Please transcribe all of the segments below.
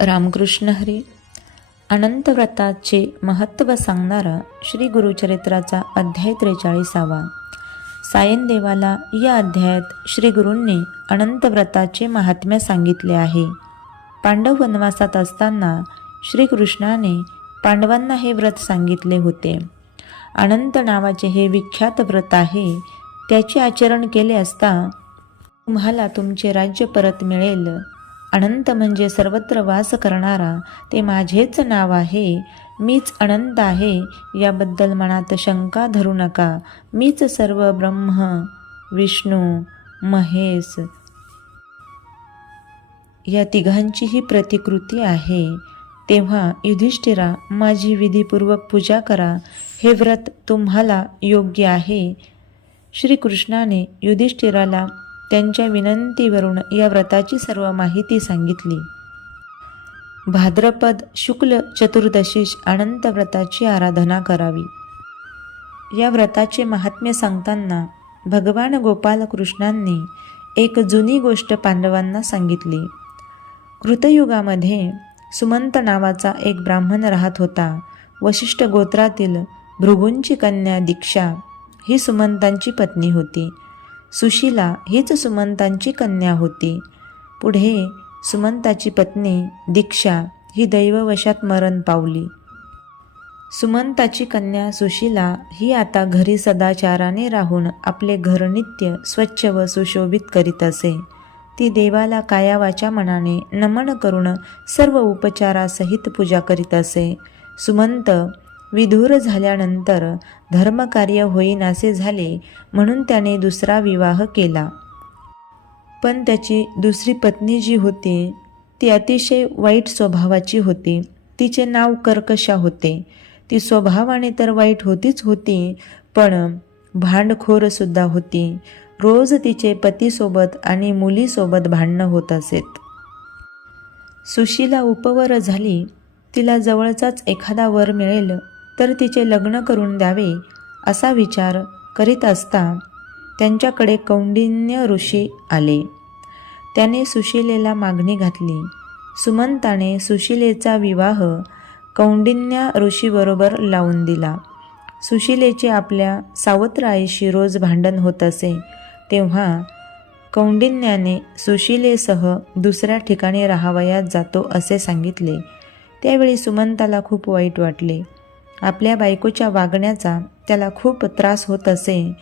रामकृष्ण हरी. अनंत व्रताचे महत्त्व सांगणारा श्री गुरुचरित्राचा अध्याय त्रेचाळीसावा. सायनदेवाला या अध्यायात श्री गुरूंनी अनंत व्रताचे महात्म्य सांगितले आहे. पांडव वनवासात असताना श्रीकृष्णाने पांडवांना हे व्रत सांगितले होते. अनंत नावाचे हे विख्यात व्रत आहे. त्याचे आचरण केले असता तुम्हाला तुमचे राज्य परत मिळेल. अनंत म्हणजे सर्वत्र वास करणारा ते माझेच नाव आहे मीच अनंत आहे याबद्दल मनात शंका धरू नका. मीच सर्व ब्रह्म विष्णू महेश. या तिघांचीही प्रतिकृती आहे. तेव्हा युधिष्ठिरा माझी विधीपूर्वक पूजा करा. हे व्रत तुम्हाला योग्य आहे. श्रीकृष्णाने युधिष्ठिराला त्यांच्या विनंतीवरून या व्रताची सर्व माहिती सांगितली. भाद्रपद शुक्ल चतुर्दशीश अनंत व्रताची आराधना करावी. या व्रताचे महात्म्य सांगताना भगवान गोपालकृष्णांनी एक जुनी गोष्ट पांडवांना सांगितली. कृतयुगामध्ये सुमंत नावाचा एक ब्राह्मण राहत होता. वशिष्ठ गोत्रातील भृगूंची कन्या दीक्षा ही सुमंतांची पत्नी होती. सुशीला हीच सुमंतांची कन्या होती. पुढे सुमंताची पत्नी दीक्षा ही दैववशात मरण पावली. सुमंताची कन्या सुशीला ही आता घरी सदाचाराने राहून आपले घर नित्य स्वच्छ व सुशोभित करीत असे. ती देवाला कायावाच्या मनाने नमन करून सर्व उपचारासहित पूजा करीत असे. सुमंत विधूर झाल्यानंतर धर्मकार्य होईनासे झाले म्हणून त्याने दुसरा विवाह केला. पण त्याची दुसरी पत्नी जी होती ती अतिशय वाईट स्वभावाची होती. तिचे नाव कर्कशा होते. ती स्वभावाने तर वाईट होतीच होती पण भांडखोरसुद्धा होती. रोज तिचे पतीसोबत आणि मुलीसोबत भांडणं होत असेत. सुशीला उपवर झाली. तिला जवळचाच एखादा वर मिळेल तर तिचे लग्न करून द्यावे असा विचार करीत असता त्यांच्याकडे कौंडिन्य ऋषी आले. त्याने सुशिलेला मागणी घातली. सुमंताने सुशिलेचा विवाह कौंडिन्या ऋषीबरोबर लावून दिला. सुशिलेचे आपल्या सावत्र आईशी रोज भांडण होत असे. तेव्हा कौंडिन्याने सुशिलेसह दुसऱ्या ठिकाणी राहावयात जातो असे सांगितले. त्यावेळी सुमंताला खूप वाईट वाटले. आपल्या बायकोच्या वागण्याचा त्याला खूप त्रास होत असे.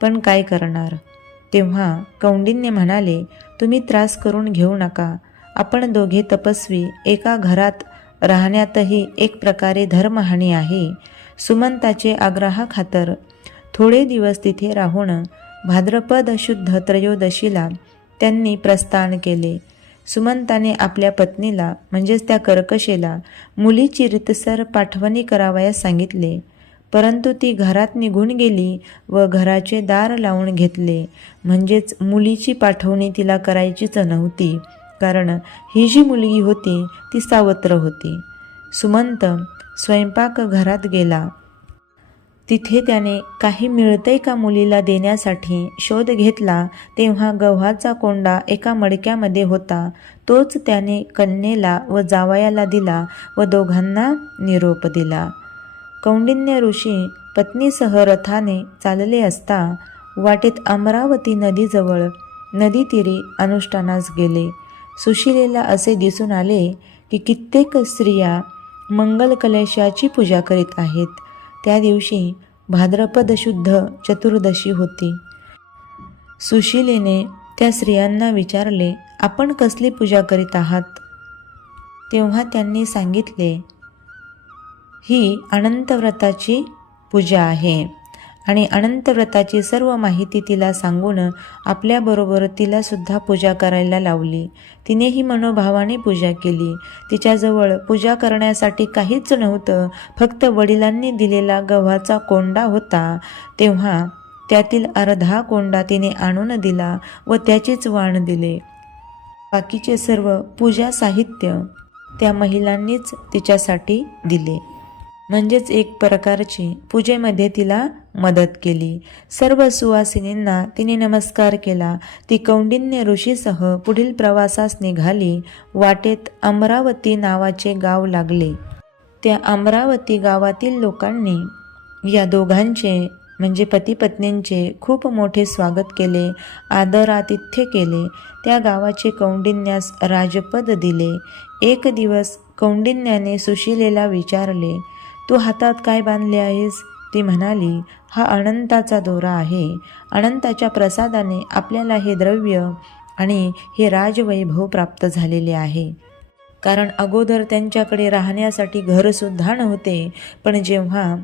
पण काय करणार? तेव्हा कौंडिन्य म्हणाले तुम्ही त्रास करून घेऊ नका. आपण दोघे तपस्वी एका घरात राहण्यातही एक प्रकारे धर्महानी आहे. सुमंताचे आग्रहाखातर थोडे दिवस तिथे राहून भाद्रपद शुद्ध त्रयोदशीला त्यांनी प्रस्थान केले. सुमंताने आपल्या पत्नीला म्हणजेच त्या कर्कशेला मुलीची रितसर पाठवणी करावयास सांगितले. परंतु ती घरात निघून गेली व घराचे दार लावून घेतले. म्हणजेच मुलीची पाठवणी तिला करायचीच नव्हती कारण ही जी मुलगी होती ती सावत्र होती. सुमंत स्वयंपाक घरात गेला. तिथे त्याने काही मिळतंय का मुलीला देण्यासाठी शोध घेतला तेव्हा गव्हाचा कोंडा एका मडक्यामध्ये होता. तोच त्याने कन्येला व जावयाला दिला व दोघांना निरोप दिला. कौंडिन्य ऋषी पत्नीसह रथाने चालले असता वाटेत अमरावती नदीजवळ नदीतीरी अनुष्ठानास गेले. सुशिलेला असे दिसून आले की कित्येक स्त्रिया मंगल कलशाची पूजा करीत आहेत. त्या दिवशी भाद्रपद शुद्ध चतुर्दशी होती. सुशिलेने त्या स्त्रियांना विचारले आपण कसली पूजा करीत आहात? तेव्हा त्यांनी सांगितले ही अनंतव्रताची पूजा आहे. आणि अनंतव्रताची सर्व माहिती तिला सांगून आपल्याबरोबर तिलासुद्धा पूजा करायला लावली. तिनेही मनोभावाने पूजा केली. तिच्याजवळ पूजा करण्यासाठी काहीच नव्हतं फक्त वडिलांनी दिलेला गव्हाचा कोंडा होता. तेव्हा त्यातील अर्धा कोंडा तिने आणून दिला व त्याचेच वाण दिले. बाकीचे सर्व पूजा साहित्य त्या महिलांनीच तिच्यासाठी दिले. म्हणजेच एक प्रकारची पूजेमध्ये तिला मदत केली. सर्व सुवासिनींना तिने नमस्कार केला. ती कौंडिन्य ऋषीसह पुढील प्रवासास निघाली. वाटेत अमरावती नावाचे गाव लागले. त्या अमरावती गावातील लोकांनी या दोघांचे म्हणजे पती पत्नींचे खूप मोठे स्वागत केले आदरातिथ्य केले. त्या गावाचे कौंडिन्यास राजपद दिले. एक दिवस कौंडिन्याने सुशिलेला विचारले तू हातात काय बांधले आहेस? ती म्हणाली हा अनंताचा दोरा आहे. अनंताच्या प्रसादाने आपल्याला हे द्रव्य आणि हे राजवैभव प्राप्त झालेले आहे. कारण अगोदर त्यांच्याकडे राहण्यासाठी घरसुद्धा नव्हते पण जेव्हा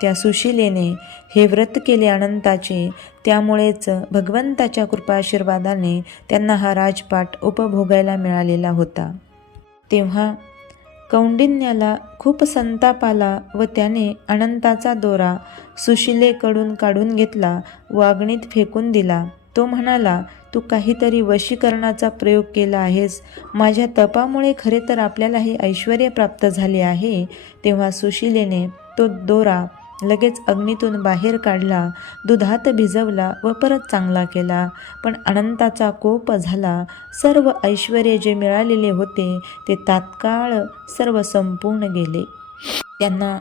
त्या सुशिलेने हे व्रत केले अनंताचे त्यामुळेच भगवंताच्या कृपाशीर्वादाने त्यांना हा राजपाट उपभोगायला मिळालेला होता. तेव्हा कौंडिन्याला खूप संताप आला व त्याने अनंताचा दोरा सुशिलेकडून काढून घेतला व अग्नीत फेकून दिला. तो म्हणाला तू काहीतरी वशीकरणाचा प्रयोग केला आहेस. माझ्या तपामुळे खरे तर आपल्याला हे ऐश्वर प्राप्त झाले आहे. तेव्हा सुशिलेने तो दोरा लगेच अग्नीतून बाहेर काढला दुधात भिजवला व परत चांगला केला. पण अनंताचा कोप झाला. सर्व ऐश्वर जे मिळालेले होते ते तात्काळ सर्व संपूर्ण गेले. त्यांना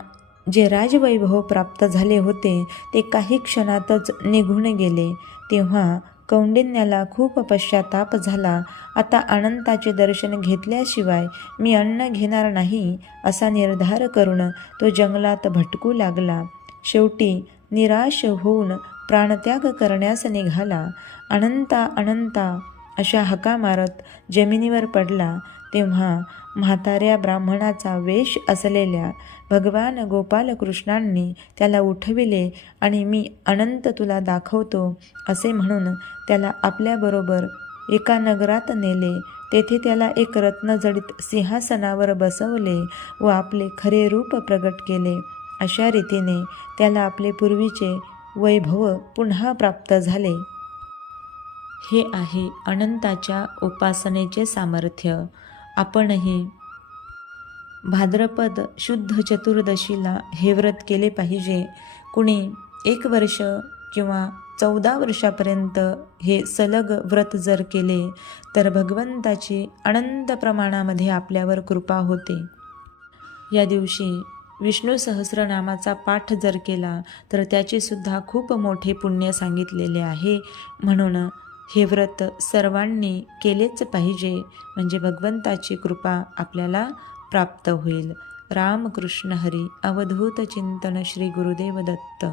जे राजवैभव प्राप्त झाले होते ते काही क्षणातच निघून गेले. तेव्हा कौंडिन्याला खूप पश्चाताप झाला. आता अनंताचे दर्शन घेतल्याशिवाय मी अन्न घेणार नाही असा निर्धार करून तो जंगलात भटकू लागला. शेवटी निराश होऊन प्राणत्याग करण्यास निघाला. अनंता अनंता अशा हका मारत जमिनीवर पडला तेव्हा म्हाताऱ्या ब्राह्मणाचा वेश असलेल्या भगवान गोपालकृष्णांनी त्याला उठविले आणि मी अनंत तुला दाखवतो असे म्हणून त्याला आपल्याबरोबर एका नगरात नेले. तेथे त्याला एक रत्नजडित सिंहासनावर बसवले व आपले खरे रूप प्रगट केले. अशा रीतीने त्याला आपले पूर्वीचे वैभव पुन्हा प्राप्त झाले. हे आहे अनंताच्या उपासनेचे सामर्थ्य. आपणही भाद्रपद शुद्ध चतुर्दशीला हे व्रत केले पाहिजे. कुणी एक वर्ष किंवा चौदा वर्षापर्यंत हे सलग व्रत जर केले तर भगवंताची अनंत प्रमाणामध्ये आपल्यावर कृपा होते. या दिवशी विष्णू सहस्रनामाचा पाठ जर केला तर त्याचे सुद्धा खूप मोठे पुण्य सांगितलेले आहे. म्हणून हे व्रत सर्वांनी केलेच पाहिजे म्हणजे भगवंताची कृपा आपल्याला प्राप्त होईल. रामकृष्ण हरी अवधूत चिंतन श्री गुरुदेव दत्त.